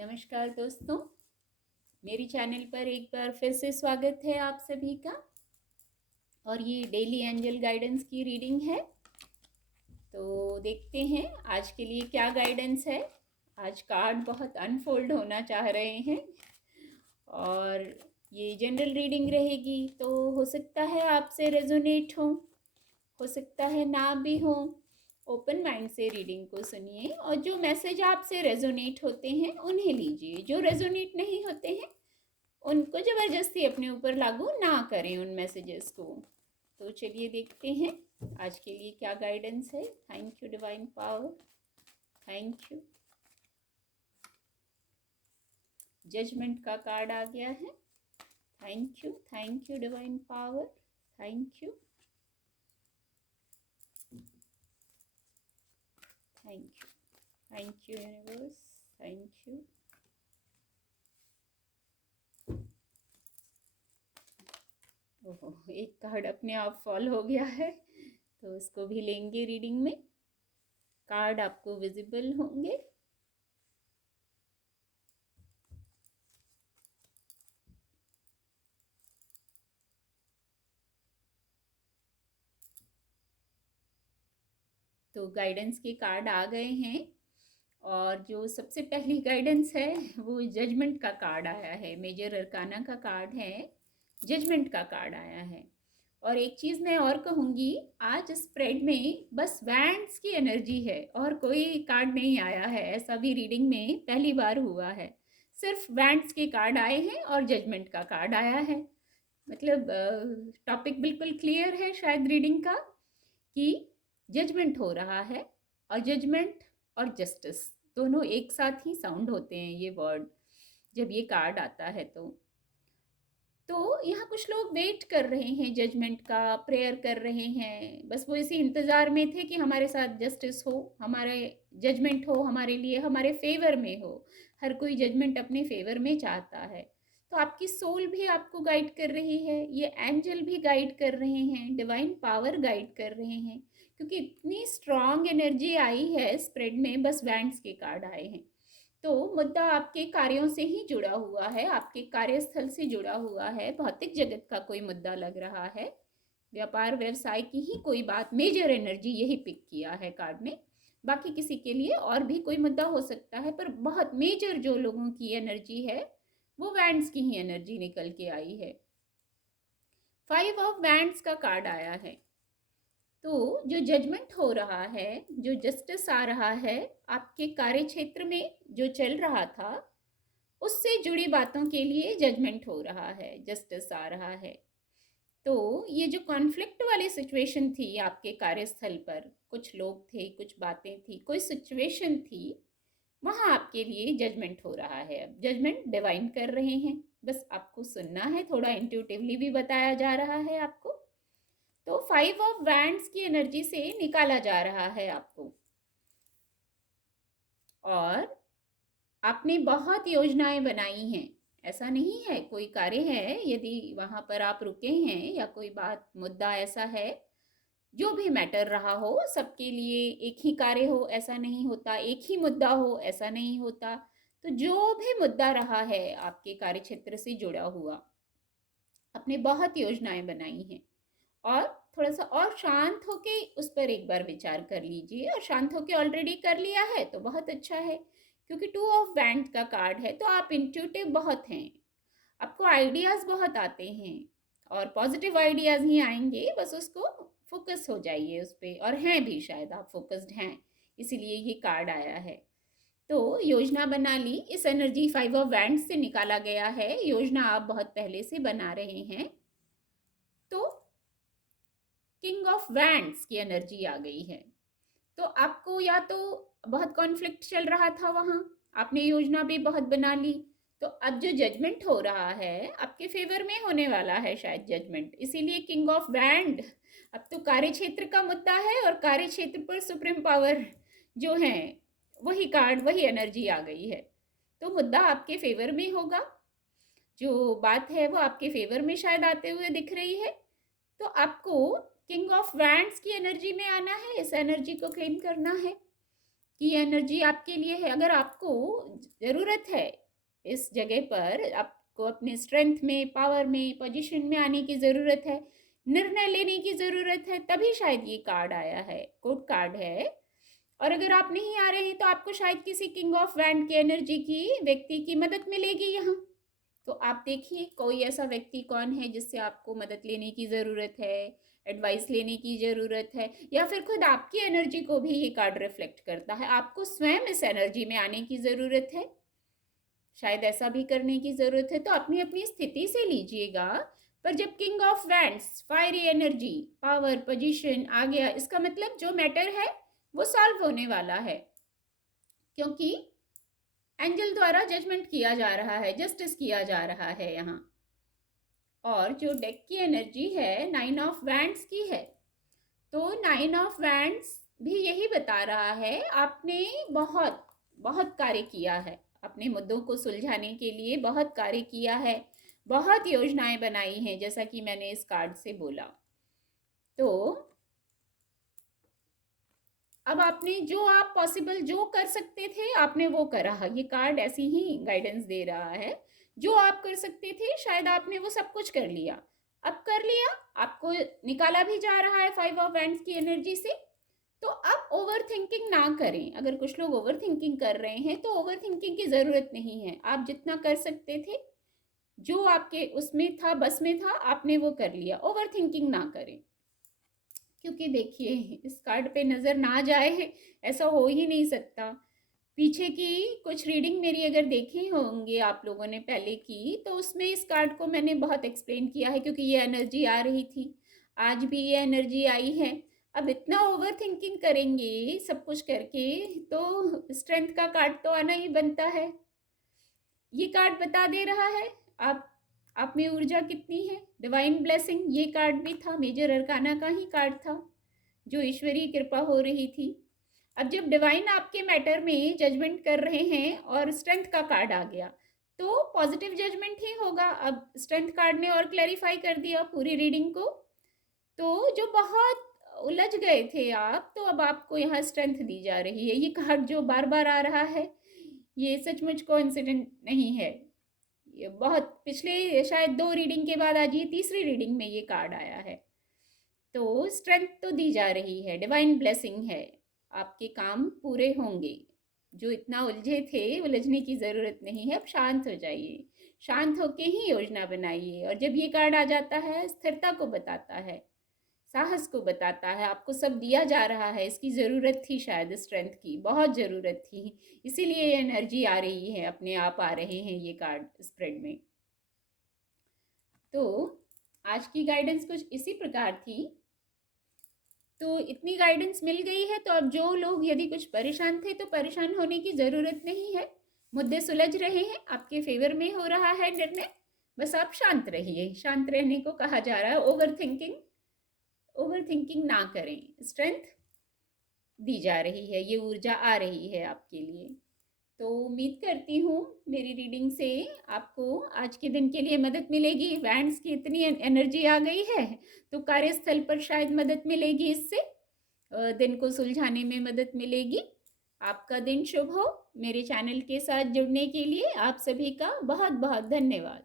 नमस्कार दोस्तों, मेरी चैनल पर एक बार फिर से स्वागत है आप सभी का। और ये डेली एंजल गाइडेंस की रीडिंग है। तो देखते हैं आज के लिए क्या गाइडेंस है। आज कार्ड बहुत अनफोल्ड होना चाह रहे हैं और ये जनरल रीडिंग रहेगी, तो हो सकता है आपसे रेजोनेट हो सकता है ना भी हो। ओपन माइंड से रीडिंग को सुनिए और जो मैसेज आपसे रेजोनेट होते हैं उन्हें लीजिए। जो रेजोनेट नहीं होते हैं उनको ज़बरदस्ती अपने ऊपर लागू ना करें उन मैसेजेस को। तो चलिए देखते हैं आज के लिए क्या गाइडेंस है। Thank you divine power, thank you. Judgment का कार्ड आ गया है। Thank you divine power, thank you, thank you universe, thank you. ओहो, एक कार्ड अपने आप फॉल हो गया है, तो उसको भी लेंगे रीडिंग में। कार्ड आपको विजिबल होंगे। तो गाइडेंस के कार्ड आ गए हैं और जो सबसे पहली गाइडेंस है वो जजमेंट का कार्ड आया है। मेजर अरकाना का कार्ड है, जजमेंट का कार्ड आया है। और एक चीज़ मैं और कहूँगी, आज स्प्रेड में बस वैंड्स की एनर्जी है और कोई कार्ड नहीं आया है। ऐसा भी रीडिंग में पहली बार हुआ है। सिर्फ वैंड्स के कार्ड आए हैं और जजमेंट का कार्ड आया है। मतलब टॉपिक बिल्कुल क्लियर है शायद रीडिंग का कि जजमेंट हो रहा है। और जजमेंट और जस्टिस दोनों एक साथ ही साउंड होते हैं ये वर्ड जब ये कार्ड आता है। तो यहाँ कुछ लोग वेट कर रहे हैं, जजमेंट का प्रेयर कर रहे हैं। बस वो इसी इंतज़ार में थे कि हमारे साथ जस्टिस हो, हमारे जजमेंट हो, हमारे लिए हमारे फेवर में हो। हर कोई जजमेंट अपने फेवर में चाहता है। तो आपकी सोल भी आपको गाइड कर रही है, ये एंजल भी गाइड कर रहे हैं, डिवाइन पावर गाइड कर रहे हैं, क्योंकि इतनी स्ट्रांग एनर्जी आई है स्प्रेड में। बस वैंड्स के कार्ड आए हैं। तो मुद्दा आपके कार्यों से ही जुड़ा हुआ है, आपके कार्यस्थल से जुड़ा हुआ है। भौतिक जगत का कोई मुद्दा लग रहा है, व्यापार व्यवसाय की ही कोई बात। मेजर एनर्जी यही पिक किया है कार्ड ने। बाकी किसी के लिए और भी कोई मुद्दा हो सकता है, पर बहुत मेजर जो लोगों की एनर्जी है वो वैंड्स की ही एनर्जी निकल के आई है। 5 ऑफ वैंड्स का कार्ड आया है। तो जो जजमेंट हो रहा है, जो जस्टिस आ रहा है, आपके कार्य क्षेत्र में जो चल रहा था उससे जुड़ी बातों के लिए जजमेंट हो रहा है, जस्टिस आ रहा है। तो ये जो कॉन्फ्लिक्ट वाली सिचुएशन थी आपके कार्यस्थल पर, कुछ लोग थे, कुछ बातें थी, कोई सिचुएशन थी, वहाँ आपके लिए जजमेंट हो रहा है। अब जजमेंट डिवाइन कर रहे हैं, बस आपको सुनना है। थोड़ा इंट्यूटिवली भी बताया जा रहा है आपको। तो 5 ऑफ वैंड्स की एनर्जी से निकाला जा रहा है आपको। और आपने बहुत योजनाएं बनाई हैं। ऐसा नहीं है कोई कार्य है, यदि वहाँ पर आप रुके हैं या कोई बात मुद्दा ऐसा है, जो भी मैटर रहा हो, सबके लिए एक ही कार्य हो ऐसा नहीं होता, एक ही मुद्दा हो ऐसा नहीं होता। तो जो भी मुद्दा रहा है आपके कार्य क्षेत्र से जुड़ा हुआ, आपने बहुत योजनाएं बनाई हैं। और थोड़ा सा और शांत होके उस पर एक बार विचार कर लीजिए। और शांत होके ऑलरेडी कर लिया है तो बहुत अच्छा है, क्योंकि 2 ऑफ वैंड का कार्ड है। तो आप इंट्यूटिव बहुत हैं, आपको आइडियाज़ बहुत आते हैं और पॉजिटिव आइडियाज़ ही आएंगे। बस उसको फोकस हो जाइए उस पर, और हैं भी, शायद आप फोकस्ड हैं, इसीलिए ये कार्ड आया है। तो योजना बना ली, इस एनर्जी 5 ऑफ वैंड से निकाला गया है। योजना आप बहुत पहले से बना रहे हैं। तो किंग ऑफ वैंड्स की एनर्जी आ गई है। तो आपको या तो बहुत कॉन्फ्लिक्ट चल रहा था वहाँ, आपने योजना भी बहुत बना ली, तो अब जो जजमेंट हो रहा है आपके फेवर में होने वाला है शायद जजमेंट। इसीलिए किंग ऑफ वैंड। अब तो कार्य क्षेत्र का मुद्दा है और कार्य क्षेत्र पर सुप्रीम पावर जो है, वही कार्ड, वही एनर्जी आ गई है। तो मुद्दा आपके फेवर में होगा, जो बात है वो आपके फेवर में शायद आते हुए दिख रही है। तो आपको किंग ऑफ वैंड्स की एनर्जी में आना है, इस एनर्जी को क्लेम करना है कि एनर्जी आपके लिए है। अगर आपको ज़रूरत है इस जगह पर, आपको अपने स्ट्रेंथ में, पावर में, पोजीशन में आने की ज़रूरत है, निर्णय लेने की ज़रूरत है, तभी शायद ये कार्ड आया है, कोर्ट कार्ड है। और अगर आप नहीं आ रहे हैं तो आपको शायद किसी किंग ऑफ वैंड की एनर्जी की व्यक्ति की मदद मिलेगी यहाँ। तो आप देखिए कोई ऐसा व्यक्ति कौन है जिससे आपको मदद लेने की ज़रूरत है, एडवाइस लेने की ज़रूरत है, या फिर खुद आपकी एनर्जी को भी ये कार्ड रिफ्लेक्ट करता है। आपको स्वयं इस एनर्जी में आने की ज़रूरत है, शायद ऐसा भी करने की ज़रूरत है। तो अपनी अपनी स्थिति से लीजिएगा। पर जब king of wands, fiery energy, power, position आ गया, इसका मतलब जो मैटर है वो सॉल्व होने वाला है, क्योंकि एंजल द्वारा जजमेंट किया जा रहा है, जस्टिस किया जा रहा है यहाँ। और जो डेक की एनर्जी है 9 ऑफ वैंड्स की है, तो 9 ऑफ वैंड्स भी यही बता रहा है आपने बहुत बहुत कार्य किया है, अपने मुद्दों को सुलझाने के लिए बहुत कार्य किया है, बहुत योजनाएं बनाई हैं, जैसा कि मैंने इस कार्ड से बोला। तो अब आपने जो आप पॉसिबल जो कर सकते थे आपने वो करा। ये कार्ड ऐसी ही गाइडेंस दे रहा है, जो आप कर सकते थे शायद आपने वो सब कुछ कर लिया। अब कर लिया, आपको निकाला भी जा रहा है 5 ऑफ वैंड्स की एनर्जी से। तो अब ओवर थिंकिंग ना करें। अगर कुछ लोग ओवर थिंकिंग कर रहे हैं तो ओवर थिंकिंग की ज़रूरत नहीं है। आप जितना कर सकते थे, जो आपके उसमें था, बस में था, आपने वो कर लिया। ओवर थिंकिंग ना करें, क्योंकि देखिए इस कार्ड पे नज़र ना जाए ऐसा हो ही नहीं सकता। पीछे की कुछ रीडिंग मेरी अगर देखे होंगे आप लोगों ने पहले की, तो उसमें इस कार्ड को मैंने बहुत एक्सप्लेन किया है, क्योंकि ये एनर्जी आ रही थी, आज भी ये एनर्जी आई है। अब इतना ओवर थिंकिंग करेंगे सब कुछ करके तो स्ट्रेंथ का कार्ड तो आना ही बनता है। ये कार्ड बता दे रहा है आप में ऊर्जा कितनी है। डिवाइन ब्लेसिंग ये कार्ड भी था, मेजर अरकाना का ही कार्ड था, जो ईश्वरीय कृपा हो रही थी। अब जब डिवाइन आपके मैटर में जजमेंट कर रहे हैं और स्ट्रेंथ का कार्ड आ गया, तो पॉजिटिव जजमेंट ही होगा। अब स्ट्रेंथ कार्ड ने और क्लैरिफाई कर दिया पूरी रीडिंग को। तो जो बहुत उलझ गए थे आप, तो अब आपको यहाँ स्ट्रेंथ दी जा रही है। ये कार्ड जो बार बार आ रहा है, ये सचमुच कोइंसिडेंट नहीं है। ये बहुत पिछले शायद 2 रीडिंग के बाद आज ये तीसरी रीडिंग में ये कार्ड आया है। तो स्ट्रेंथ तो दी जा रही है, डिवाइन ब्लेसिंग है, आपके काम पूरे होंगे। जो इतना उलझे थे, उलझने की ज़रूरत नहीं है। अब शांत हो जाइए, शांत होके ही योजना बनाइए। और जब ये कार्ड आ जाता है, स्थिरता को बताता है, साहस को बताता है, आपको सब दिया जा रहा है। इसकी ज़रूरत थी शायद, स्ट्रेंथ की बहुत ज़रूरत थी, इसीलिए ये एनर्जी आ रही है, अपने आप आ रहे हैं ये कार्ड स्प्रेड में। तो आज की गाइडेंस कुछ इसी प्रकार थी। तो इतनी गाइडेंस मिल गई है, तो अब जो लोग यदि कुछ परेशान थे तो परेशान होने की ज़रूरत नहीं है। मुद्दे सुलझ रहे हैं, आपके फेवर में हो रहा है निर्णय। बस आप शांत रहिए, शांत रहने को कहा जा रहा है। ओवर थिंकिंग ना करें, स्ट्रेंथ दी जा रही है, ये ऊर्जा आ रही है आपके लिए। तो उम्मीद करती हूँ मेरी रीडिंग से आपको आज के दिन के लिए मदद मिलेगी। वैंड्स की इतनी एनर्जी आ गई है, तो कार्यस्थल पर शायद मदद मिलेगी, इससे दिन को सुलझाने में मदद मिलेगी। आपका दिन शुभ हो। मेरे चैनल के साथ जुड़ने के लिए आप सभी का बहुत बहुत धन्यवाद।